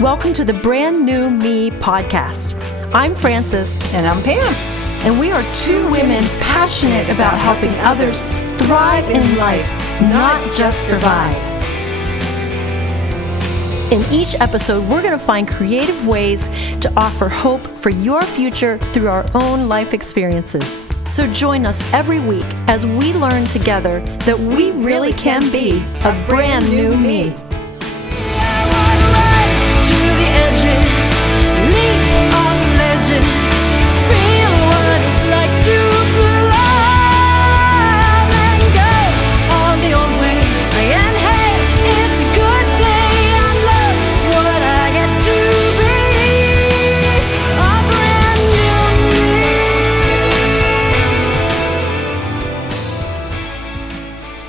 Welcome to the Brand New Me podcast. I'm Frances. And I'm Pam. And we are two women passionate about helping others thrive in life, not just survive. In each episode, we're going to find creative ways to offer hope for your future through our own life experiences. So join us every week as we learn together that we really can be a brand new me.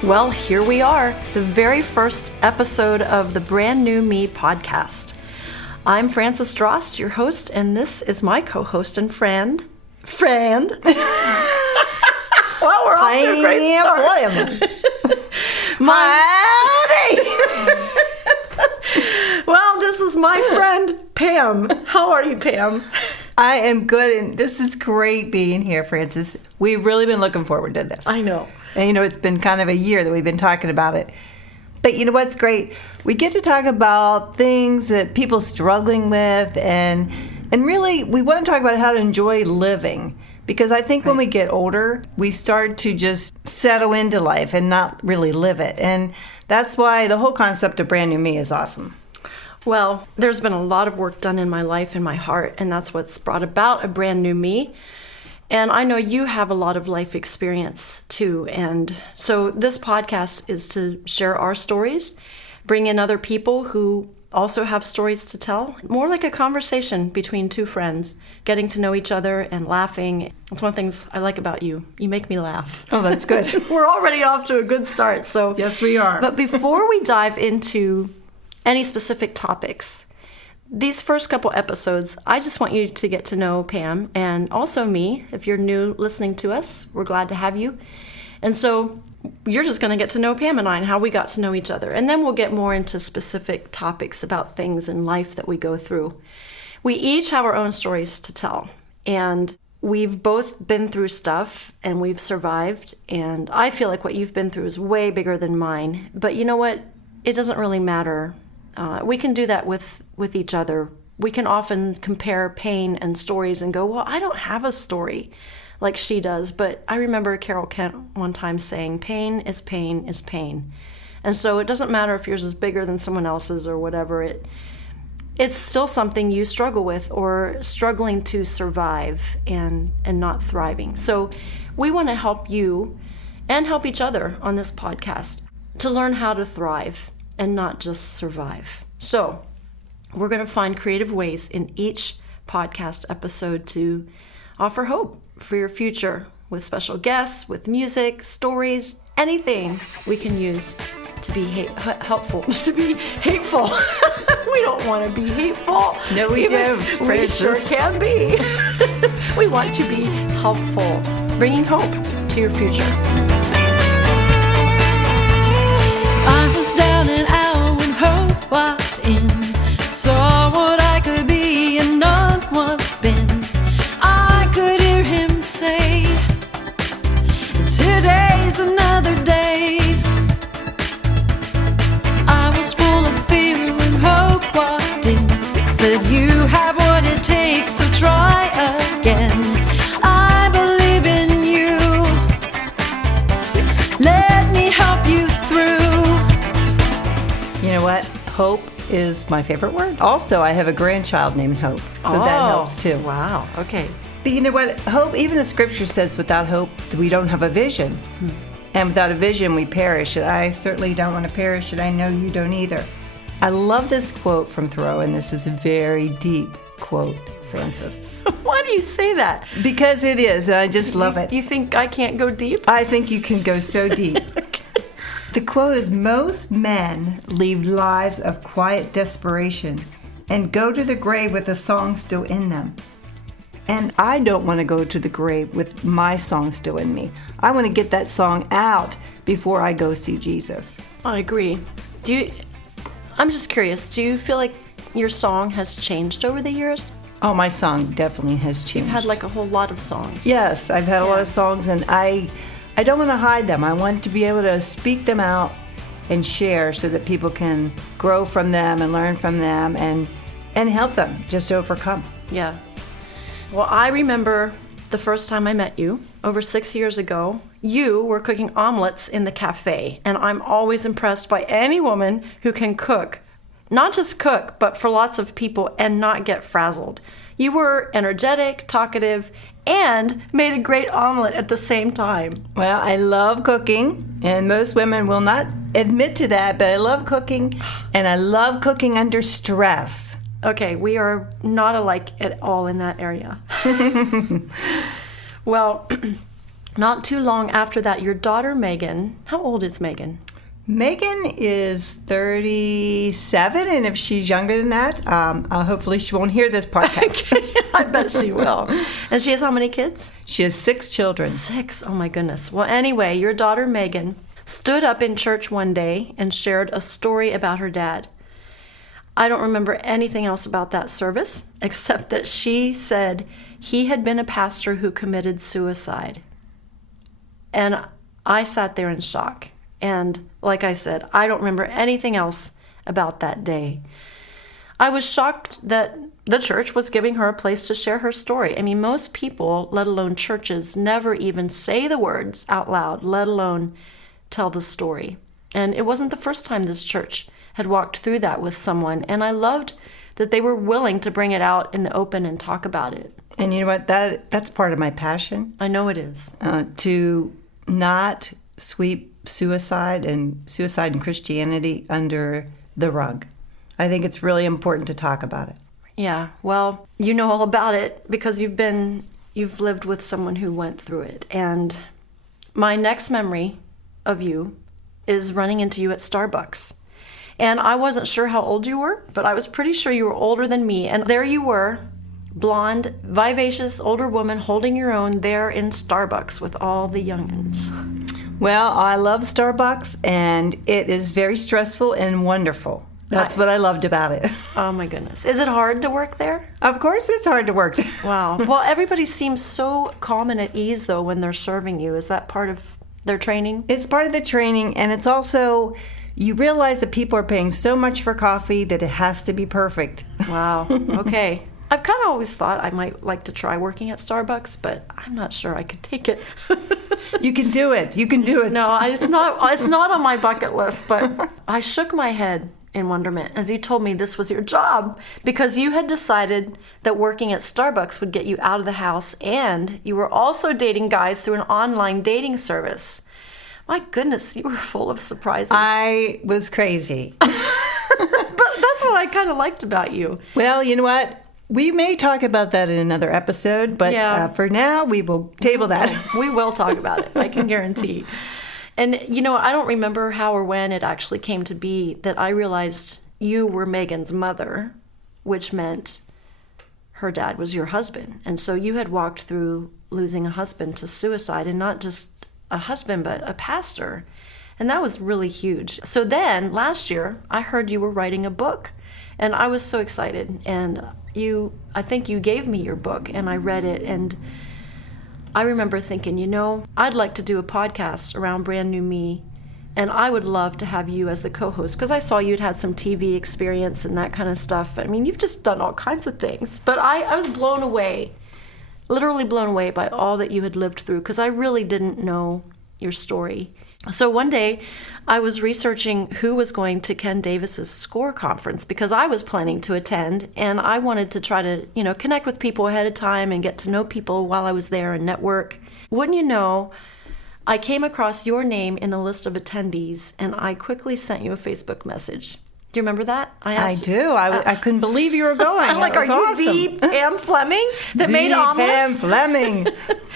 Well, here we are, the very first episode of the Brand New Me podcast. I'm Frances Drost, your host, and this is my co-host and friend. Well, we're off to a great start. Well, this is my friend, Pam. How are you, Pam? I am good, and this is great being here, Frances. We've really been looking forward to this. I know. And it's been kind of a year that we've been talking about it. But you know what's great? We get to talk about things that people are struggling with, and really we want to talk about how to enjoy living. Because I think when we get older, we start to just settle into life and not really live it. And that's why the whole concept of Brand New Me is awesome. Well, there's been a lot of work done in my life and my heart, and that's what's brought about a brand new me. And I know you have a lot of life experience too. And so this podcast is to share our stories, bring in other people who also have stories to tell. More like a conversation between two friends, getting to know each other and laughing. That's one of the things I like about you. You make me laugh. Oh, that's good. We're already off to a good start. So yes, we are. But before we dive into any specific topics, these first couple episodes, I just want you to get to know Pam and also me. If you're new listening to us, we're glad to have you. And so you're just going to get to know Pam and I and how we got to know each other. And then we'll get more into specific topics about things in life that we go through. We each have our own stories to tell. And we've both been through stuff and we've survived. And I feel like what you've been through is way bigger than mine. But you know what? It doesn't really matter. We can do that with each other. We can often compare pain and stories and go, well, I don't have a story like she does. But I remember Carol Kent one time saying, pain is pain is pain. And so it doesn't matter if yours is bigger than someone else's or whatever. It's still something you struggle with or struggling to survive and not thriving. So we want to help you and help each other on this podcast to learn how to thrive and not just survive. So we're going to find creative ways in each podcast episode to offer hope for your future with special guests, with music, stories, anything we can use to be helpful, to be hateful. We don't want to be hateful. No, we do. We sure can be. We want to be helpful, bringing hope to your future. I was down and out when hope walked in. Saw what I could be and not what's been. I could hear him say, today's another day. I was full of fear when hope walked in. Said you have what it takes, so try again. I believe in you. Let me help you through. You know what? Hope is my favorite word. Also, I have a grandchild named Hope, so that helps too. Wow. Okay. But you know what? Hope, even the scripture says without hope, we don't have a vision. And without a vision, we perish. And I certainly don't want to perish, and I know you don't either. I love this quote from Thoreau, and this is a very deep quote, Frances. Why do you say that? Because it is, and I just love it. You think I can't go deep? I think you can go so deep. Okay. The quote is, most men lead lives of quiet desperation and go to the grave with a song still in them. And I don't want to go to the grave with my song still in me. I want to get that song out before I go see Jesus. I agree. I'm just curious, do you feel like your song has changed over the years? Oh, my song definitely has changed. You've had like a whole lot of songs. Yes, I've had a lot Yeah. of songs, and I don't want to hide them. I want to be able to speak them out and share so that people can grow from them and learn from them and help them just overcome. Yeah. Well, I remember the first time I met you over 6 years ago. You were cooking omelets in the cafe, and I'm always impressed by any woman who can cook. Not just cook, but for lots of people and not get frazzled. You were energetic, talkative, and made a great omelet at the same time. Well, I love cooking, and most women will not admit to that, but I love cooking, and I love cooking under stress. Okay, we are not alike at all in that area. Well, not too long after that, your daughter Megan, how old is Megan? Megan is 37, and if she's younger than that, hopefully she won't hear this podcast. I bet she will. And she has how many kids? She has 6 children. 6. Oh my goodness. Well, anyway, your daughter Megan stood up in church one day and shared a story about her dad. I don't remember anything else about that service except that she said he had been a pastor who committed suicide. And I sat there in shock. And like I said, I don't remember anything else about that day. I was shocked that the church was giving her a place to share her story. I mean, most people, let alone churches, never even say the words out loud, let alone tell the story. And it wasn't the first time this church had walked through that with someone. And I loved that they were willing to bring it out in the open and talk about it. And you know what? That's part of my passion, I know it is. to not sweep suicide and Christianity under the rug. I think it's really important to talk about it. Yeah, well, you know all about it because you've lived with someone who went through it. And my next memory of you is running into you at Starbucks. And I wasn't sure how old you were, but I was pretty sure you were older than me. And there you were, blonde, vivacious, older woman holding your own there in Starbucks with all the youngins. Well, I love Starbucks, and it is very stressful and wonderful. That's what I loved about it. Oh my goodness. Is it hard to work there? Of course, it's hard to work. Wow. Well, everybody seems so calm and at ease, though, when they're serving you. Is that part of their training? It's part of the training, and it's also, you realize that people are paying so much for coffee that it has to be perfect. Wow. Okay. I've kind of always thought I might like to try working at Starbucks, but I'm not sure I could take it. You can do it. You can do it. No, it's not on my bucket list, but I shook my head in wonderment as you told me this was your job because you had decided that working at Starbucks would get you out of the house, and you were also dating guys through an online dating service. My goodness, you were full of surprises. I was crazy. But that's what I kind of liked about you. Well, you know what? We may talk about that in another episode, but Yeah. for now, we will table that. We will talk about it, I can guarantee. And, you know, I don't remember how or when it actually came to be that I realized you were Megan's mother, which meant her dad was your husband. And so you had walked through losing a husband to suicide, and not just a husband, but a pastor. And that was really huge. So then last year, I heard you were writing a book, and I was so excited. And I think you gave me your book, and I read it, and I remember thinking, you know, I'd like to do a podcast around Brand New Me, and I would love to have you as the co-host because I saw you'd had some TV experience and that kind of stuff. I mean, you've just done all kinds of things, but I was blown away, literally blown away by all that you had lived through because I really didn't know your story. So one day I was researching who was going to Ken Davis's SCORE conference because I was planning to attend, and I wanted to try to, you know, connect with people ahead of time and get to know people while I was there and network. Wouldn't you know, I came across your name in the list of attendees, and I quickly sent you a Facebook message. Do you remember that? I do. I couldn't believe you were going. I'm like, That are was you awesome. the Pam Fleming that made omelets? Pam Fleming.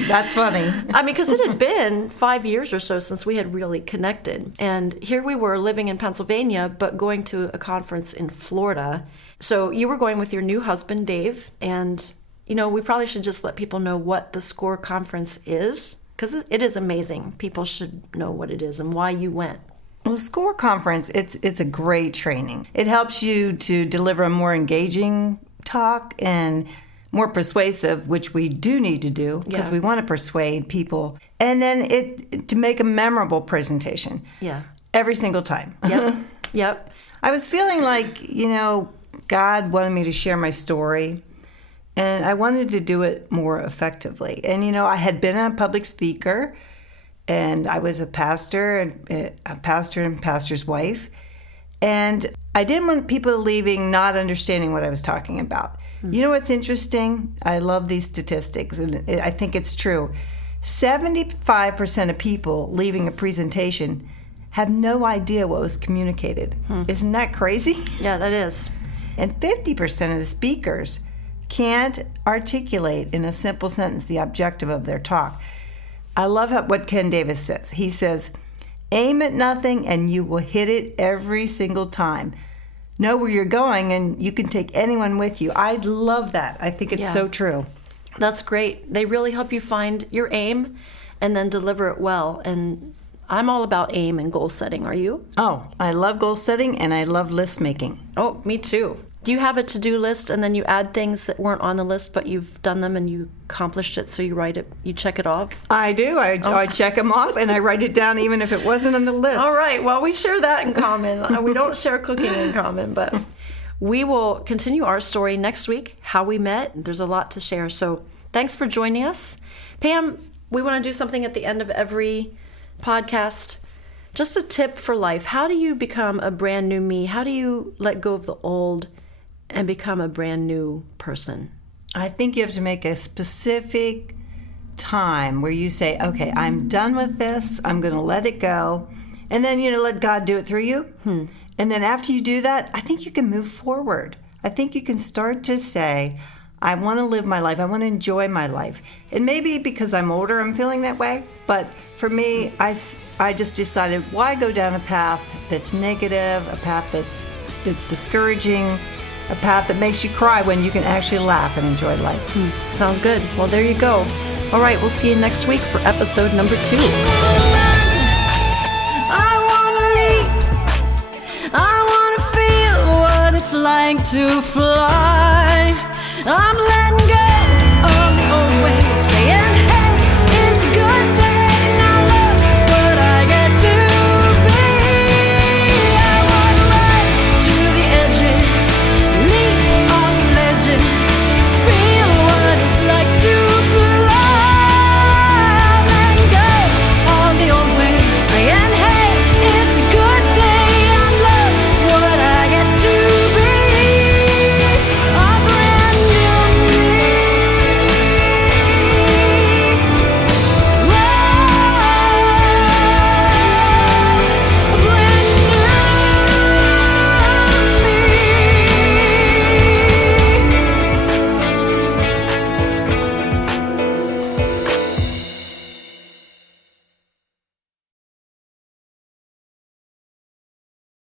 That's funny. I mean, because it had been 5 years or so since we had really connected. And here we were living in Pennsylvania, but going to a conference in Florida. So you were going with your new husband, Dave. And, you know, we probably should just let people know what the SCORE conference is, because it is amazing. People should know what it is and why you went. Well, SCORE conference, it's a great training. It helps you to deliver a more engaging talk and more persuasive, which we do need to do because we want to persuade people. And then to make a memorable presentation. Yeah. Every single time. Yep. Yep. I was feeling like, God wanted me to share my story, and I wanted to do it more effectively. And, I had been a public speaker, and I was a pastor and pastor's wife. And I didn't want people leaving not understanding what I was talking about. You know what's interesting? I love these statistics, and I think it's true. 75% of people leaving a presentation have no idea what was communicated. Isn't that crazy? Yeah, that is. And 50% of the speakers can't articulate in a simple sentence the objective of their talk. I love what Ken Davis says. He says, aim at nothing and you will hit it every single time. Know where you're going and you can take anyone with you. I love that. I think it's so true. That's great. They really help you find your aim and then deliver it well. And I'm all about aim and goal setting. Are you? Oh, I love goal setting and I love list making. Oh, me too. Do you have a to-do list and then you add things that weren't on the list, but you've done them and you accomplished it, so you write it, you check it off? I do. I check them off and I write it down even if it wasn't on the list. All right. Well, we share that in common. We don't share cooking in common, but we will continue our story next week, how we met. There's a lot to share. So thanks for joining us. Pam, we want to do something at the end of every podcast. Just a tip for life. How do you become a brand new me? How do you let go of the old and become a brand new person? I think you have to make a specific time where you say, okay, I'm done with this. I'm going to let it go. And then, let God do it through you. And then after you do that, I think you can move forward. I think you can start to say, I want to live my life. I want to enjoy my life. And maybe because I'm older, I'm feeling that way. But for me, I just decided, why go down a path that's negative, a path that's discouraging, a path that makes you cry when you can actually laugh and enjoy life. Sounds good. Well, there you go. All right, we'll see you next week for episode number 2. I wanna leap. I wanna feel what it's like to fly. I'm letting go.